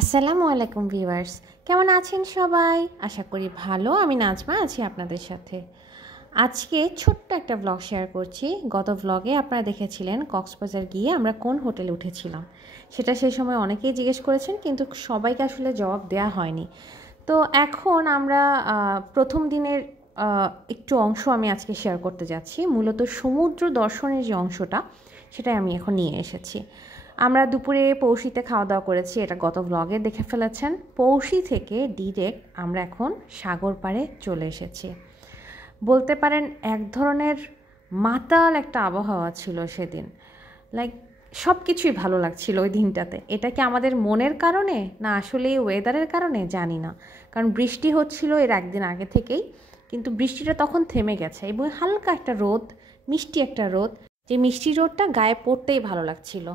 আসসালামু আলাইকুম ভিউয়ার্স, কেমন আছেন সবাই? আশা করি ভালো। আমি নাজমা আছি আপনাদের সাথে। আজকে ছোট্ট একটা ব্লগ শেয়ার করছি। গত ব্লগে আপনারা দেখেছিলেন কক্সবাজার গিয়ে আমরা কোন হোটেলে উঠেছিলাম, সেটা সেই সময় অনেকেই জিজ্ঞেস করেছেন, কিন্তু সবাইকে আসলে জবাব দেওয়া হয়নি। তো এখন আমরা প্রথম দিনের একটু অংশ আমি আজকে শেয়ার করতে যাচ্ছি। মূলত সমুদ্র দর্শনের যে অংশটা, সেটাই আমি এখন নিয়ে এসেছি। আমরা দুপুরে পৌষিতে খাওয়া দাওয়া করেছি, এটা গত ব্লগে দেখে ফেলেছেন। পৌষি থেকে ডিরেক্ট আমরা এখন সাগর পাড়ে চলে এসেছি। বলতে পারেন এক ধরনের মাতাল একটা আবহাওয়া ছিল সেদিন। লাইক সব কিছুই ভালো লাগছিল ওই দিনটাতে। এটা কি আমাদের মনের কারণে, না আসলে ওয়েদারের কারণে, জানি না। কারণ বৃষ্টি হচ্ছিল এর একদিন আগে থেকেই, কিন্তু বৃষ্টিটা তখন থেমে গেছে এবং হালকা একটা রোদ, মিষ্টি একটা রোদ, যে মিষ্টি রোদটা গায়ে পড়তেই ভালো লাগছিল।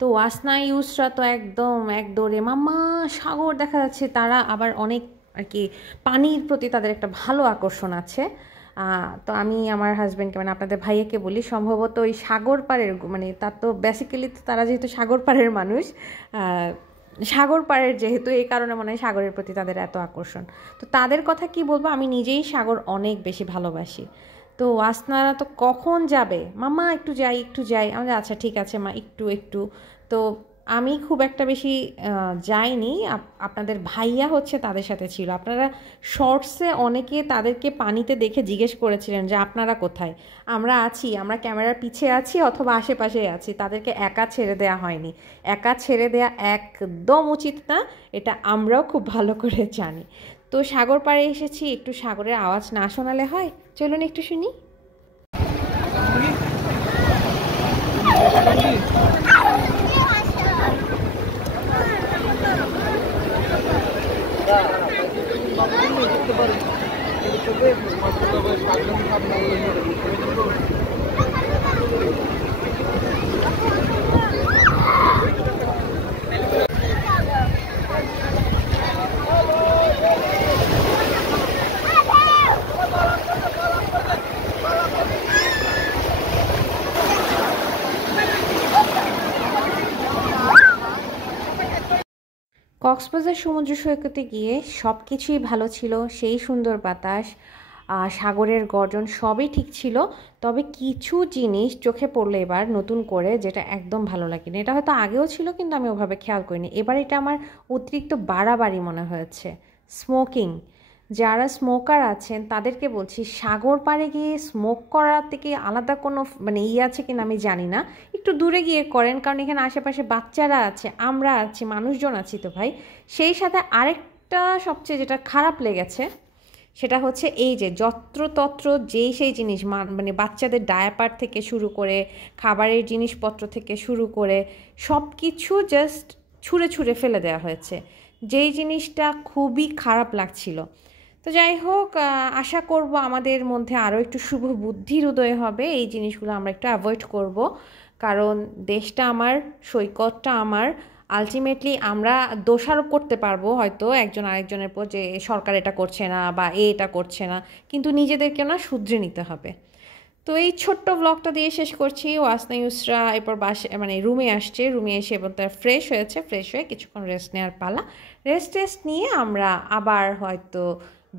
তো ওয়াসনা ইউসরা তো একদম এক দৌড়ে মাম্মা সাগর দেখা যাচ্ছে। তারা আবার অনেক আর কি পানির প্রতি তাদের একটা ভালো আকর্ষণ আছে। তো আমি আমার হাজব্যান্ডকে, মানে আপনাদের ভাইয়াকে বলি, সম্ভবত ওই সাগর পাড়ের, মানে তার তো বেসিক্যালি তারা যেহেতু সাগর পাড়ের মানুষ, সাগর পাড়ের যেহেতু, এই কারণে মনে হয় সাগরের প্রতি তাদের এত আকর্ষণ। তো তাদের কথা কি বলবো, আমি নিজেই সাগর অনেক বেশি ভালোবাসি। তো ওয়াসনারা তো কখন যাবে, মাম্মা একটু যাই একটু যাই, আমাদের আচ্ছা ঠিক আছে মা একটু একটু। তো আমি খুব একটা বেশি যাইনি, আপনাদের ভাইয়া হচ্ছে তাদের সাথে ছিল। আপনারা শর্টসে অনেকে তাদেরকে পানিতে দেখে জিজ্ঞেস করেছিলেন যে আপনারা কোথায়। আমরা আছি, আমরা ক্যামেরার পিছে আছি অথবা আশেপাশে আছি, তাদেরকে একা ছেড়ে দেওয়া হয়নি। একা ছেড়ে দেওয়া একদম উচিত না, এটা আমরাও খুব ভালো করে জানি। তো সাগর পাড়ে এসেছি, একটু সাগরের আওয়াজ না শোনালে হয়? চলুন একটু শুনি। কক্সবাজার সমুদ্র সৈকতে গিয়ে সব কিছুই ভালো ছিল। সেই সুন্দর বাতাস, সাগরের গর্জন, সবই ঠিক ছিল। তবে কিছু জিনিস চোখে পড়লো এবার নতুন করে, যেটা একদম ভালো লাগেনি। এটা হয়তো আগেও ছিল কিন্তু আমি ওভাবে খেয়াল করিনি। এবার এটা আমার অতিরিক্ত বাড়াবাড়ি মনে হয়েছে। স্মোকিং, যারা স্মোকার আছেন তাদেরকে বলছি, সাগর পাড়ে গিয়ে স্মোক করা থেকে আলাদা কোনো মানে আছে কিনা আমি জানি না, একটু দূরে গিয়ে করেন, কারণ এখানে আশেপাশে বাচ্চারা আছে, আমরা আছি, মানুষজন আছি তো ভাই। সেই সাথে আরেকটা সবচেয়ে যেটা খারাপ লেগেছে, সেটা হচ্ছে এই যে যত্রতত্র যেই সেই জিনিস, মানে বাচ্চাদের ডায়াপার থেকে শুরু করে খাবারের জিনিসপত্র থেকে শুরু করে সব কিছু জাস্ট ছুঁড়ে ছুঁড়ে ফেলে দেওয়া হয়েছে, যেই জিনিসটা খুবই খারাপ লাগছিল। তো যাই হোক, আশা করব আমাদের মধ্যে আরও একটু শুভ বুদ্ধির উদয় হবে, এই জিনিসগুলো আমরা একটু অ্যাভয়েড করব। কারণ দেশটা আমার, সৈকতটা আমার। আলটিমেটলি আমরা দোষারোপ করতে পারবো হয়তো একজন আরেকজনের উপর, যে সরকার এটা করছে না বা এটা করছে না, কিন্তু নিজেদেরকে না শুধরে নিতে হবে। তো এই ছোট্ট ব্লগটা দিয়ে শেষ করছি। ওয়াসনা ইউসরা এরপর মানে রুমে আসছে, রুমে এসে এবার তার ফ্রেশ হয়েছে, ফ্রেশ হয়ে কিছুক্ষণ রেস্ট নেওয়ার পালা। রেস্ট নিয়ে আমরা আবার হয়তো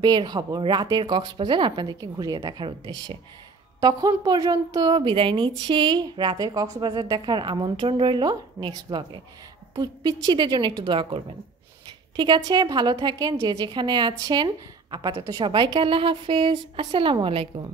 বের হব রাতের কক্সবাজার আপনাদেরকে ঘুরিয়ে দেখার উদ্দেশ্যে। তখন পর্যন্ত বিদায় নিচ্ছি। রাতের কক্সবাজার দেখার আমন্ত্রণ রইল নেক্সট ব্লগে। পিচ্চিদের জন্য একটু দোয়া করবেন। ঠিক আছে, ভালো থাকেন যে যেখানে আছেন। আপাতত সবাইকে আল্লাহ হাফেজ, আসসালামু আলাইকুম।